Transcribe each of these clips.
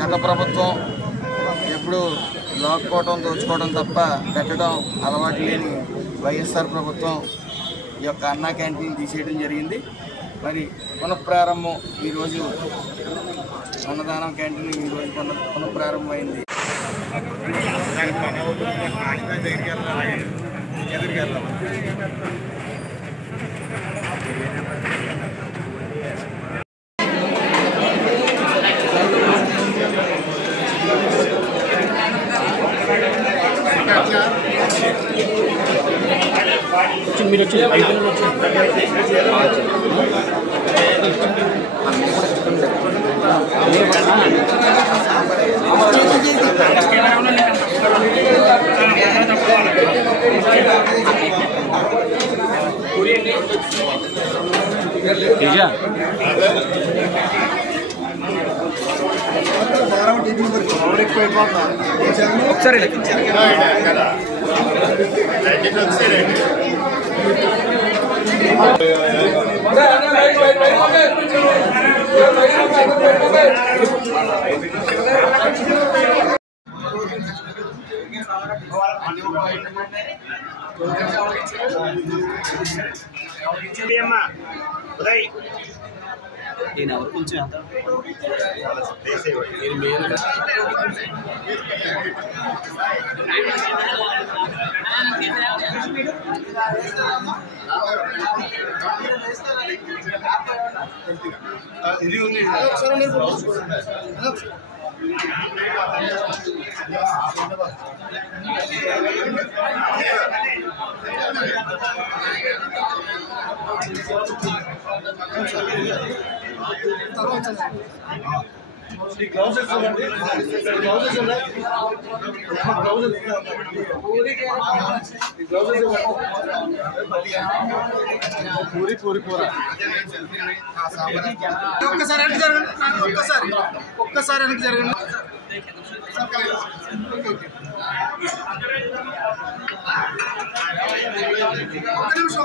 గత ప్రభుత్వం ఎప్పుడు లాక్కోవడం దోచుకోవడం తప్ప పెట్టడం అలవాటు లేని వైఎస్ఆర్ ప్రభుత్వం ఈ యొక్క అన్నా క్యాంటీన్ తీసేయడం జరిగింది. మరి పునఃప్రారంభం ఈరోజు అన్నదానం క్యాంటీన్ ఈరోజు పునఃప్రారంభమైంది. మీరు వచ్చి ఒకసారి నేను ఎవరు కొంచెం ఎంత ఇది ఉంది. పూరి పూరి కూర ఒక్కసారి వెనక్కి జరగండి. ఒక్కసారి వెనక్కి జరగండి. ఒక్క నిమిషం.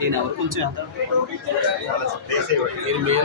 నేను ఎవరు కొంచెం ఎంత ఇది ఉంది.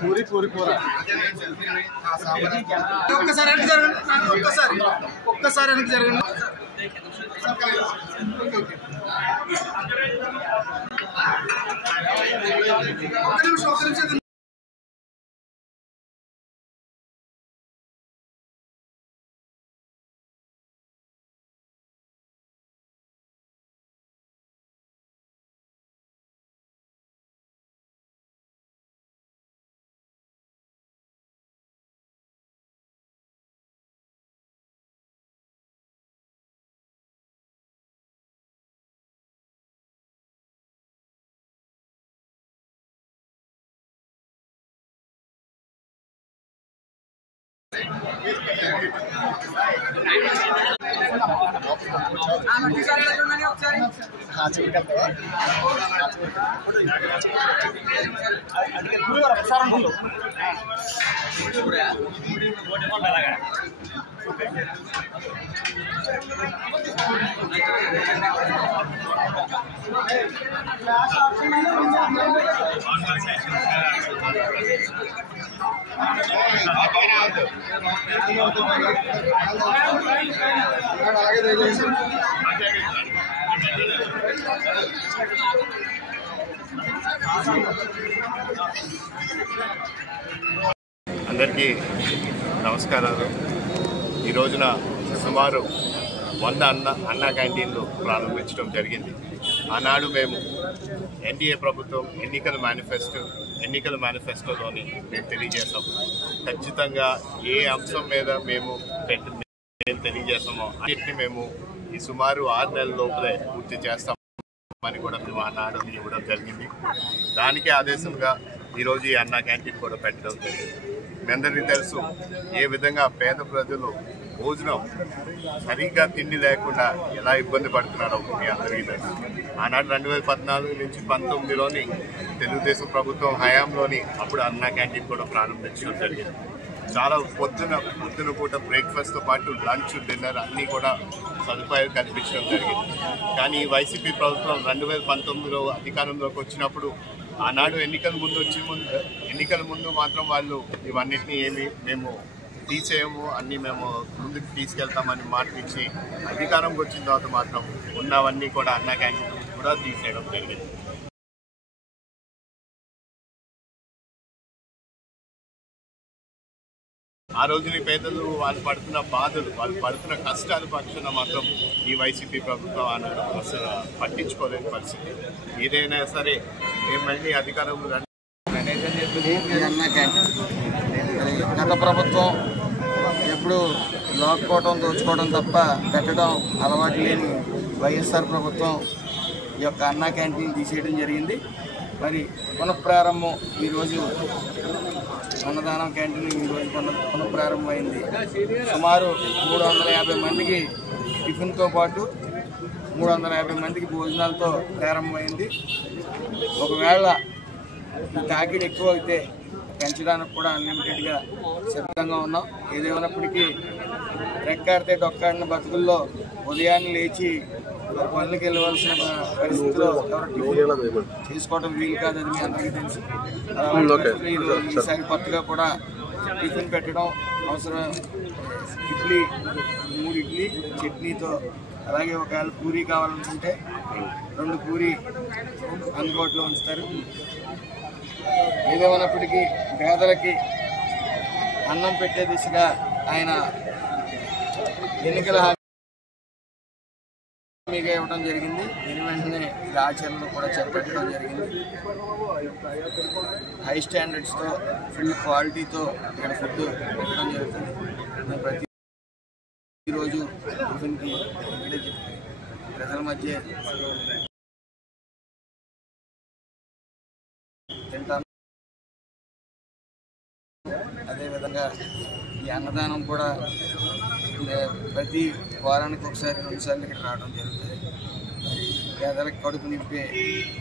పూరి పూరి కూర ఒక్కసారి వెనక్కి జరగండి. ఒక్కసారి వెనక్కి జరగండి. ఒక్క నిమిషం. అందరికీ నమస్కారాలు. ఈ రోజున సుమారు 100 అన్నా క్యాంటీన్లు ప్రారంభించడం జరిగింది. ఆనాడు మేము ఎన్డీఏ ప్రభుత్వం ఎన్నికల మేనిఫెస్టోలోని మేము తెలియజేసాం. ఖచ్చితంగా ఏ అంశం మీద మేము తెలియజేస్తామో అన్నింటినీ మేము ఈ సుమారు 6 నెలల లోపలే పూర్తి చేస్తామని కూడా మేము ఆనాడు ఇవ్వడం జరిగింది. దానికి ఆదేశంగా ఈరోజు ఈ అన్నా క్యాంటీన్ కూడా పెట్టడం జరిగింది. మీ అందరికీ తెలుసు ఏ విధంగా పేద ప్రజలు భోజనం సరిగ్గా తిండి లేకుండా ఎలా ఇబ్బంది పడుతున్నారో మీ అందరికీ తెలుసు. ఆనాడు 2014 నుంచి 2019లోని తెలుగుదేశం ప్రభుత్వం హయాంలోని అప్పుడు అన్నా క్యాంటీన్ కూడా ప్రారంభించడం జరిగింది. చాలా పొద్దున పూట బ్రేక్ఫాస్ట్తో పాటు లంచ్, డిన్నర్ అన్నీ కూడా సదుపాయాలు కల్పించడం జరిగింది. కానీ వైసీపీ ప్రభుత్వం 2019లో అధికారంలోకి వచ్చినప్పుడు ఆనాడు ఎన్నికల ముందు మాత్రం వాళ్ళు ఇవన్నిటినీ మేము తీసేయము, అన్నీ మేము ముందుకు తీసుకెళ్తామని మాట ఇచ్చి అధికారంకి వచ్చిన తర్వాత మాత్రం ఉన్నవన్నీ కూడా అన్నా క్యాంటీన్ కూడా తీసేయడం జరిగింది. ఆ రోజుని పేదలు వాళ్ళు పడుతున్న బాధలు, వాళ్ళు పడుతున్న కష్టాల పక్షాన మాత్రం ఈ వైసీపీ ప్రభుత్వం అన్నాడు అసలు పట్టించుకోలేని పరిస్థితి. ఏదైనా సరే మేము మళ్ళీ అధికారంలో గత ప్రభుత్వం ఎప్పుడు లాక్కోవడం, దోచుకోవడం తప్ప పెట్టడం అలవాటు లేని వైఎస్ఆర్ ప్రభుత్వం ఈ యొక్క అన్నా క్యాంటీన్ తీసేయడం జరిగింది. మరి పునఃప్రారంభం ఈరోజు అన్నదానం క్యాంటీన్ ఈరోజు పునఃప్రారంభమైంది. సుమారు 350 మందికి టిఫిన్తో పాటు 350 మందికి భోజనాలతో ప్రారంభమైంది. ఒకవేళ తాకిడి ఎక్కువ అయితే పెంచడానికి కూడా అన్లిమిటెడ్గా సిద్ధంగా ఉన్నాం. ఏదేమైనప్పటికీ రెక్కాడితే డొక్కాడిన బతుకుల్లో ఉదయాన్నే లేచి పనులకు వెళ్ళవలసిన పరిస్థితిలో ఎవరు చేసుకోవడం వీలు కాదు, అది మీ అందరికీ తెలుసు. ఈసారి కొత్తగా కూడా టిఫిన్ పెట్టడం అవసరం. 3 ఇడ్లీ చట్నీతో, అలాగే ఒకవేళ పూరీ కావాలనుకుంటే 2 పూరీ అందుబాటులో ఉంచుతారు. ఏదేమైనప్పటికీ పేదలకి అన్నం పెట్టే దిశగా ఆయన ఎన్నికల హామీగా ఇవ్వడం జరిగింది. దీని వెంటనే ఇది ఆచరణలో కూడా చేపట్టడం జరిగింది. హై స్టాండర్డ్స్తో, ఫుల్ క్వాలిటీతో ఇక్కడ ఫుడ్ పెట్టడం జరుగుతుంది. ప్రతిరోజు టిఫిన్కి ఇక్కడే చెప్తాయి ప్రజల మధ్య తింటాను. అదేవిధంగా ఈ అన్నదానం కూడా ప్రతి వారానికి ఒకసారి 2 సార్లు ఇక్కడ రావడం జరుగుతుంది. పేదలకు కడుపు నింపే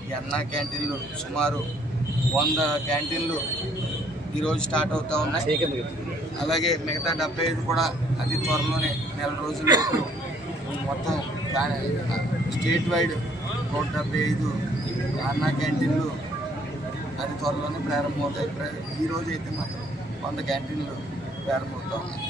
ఈ అన్నా క్యాంటీన్లు సుమారు 100 క్యాంటీన్లు ఈరోజు స్టార్ట్ అవుతూ ఉన్నాయి. అలాగే మిగతా 75 కూడా అతి త్వరలోనే నెల రోజుల్లోపు మొత్తం స్టేట్ వైడ్ 175 అన్నా క్యాంటీన్లు అతి త్వరలోనే ప్రారంభమవుతాయి. ఈరోజు అయితే మాత్రం 100 క్యాంటీన్లు ప్రారంభమవుతూ ఉన్నాయి.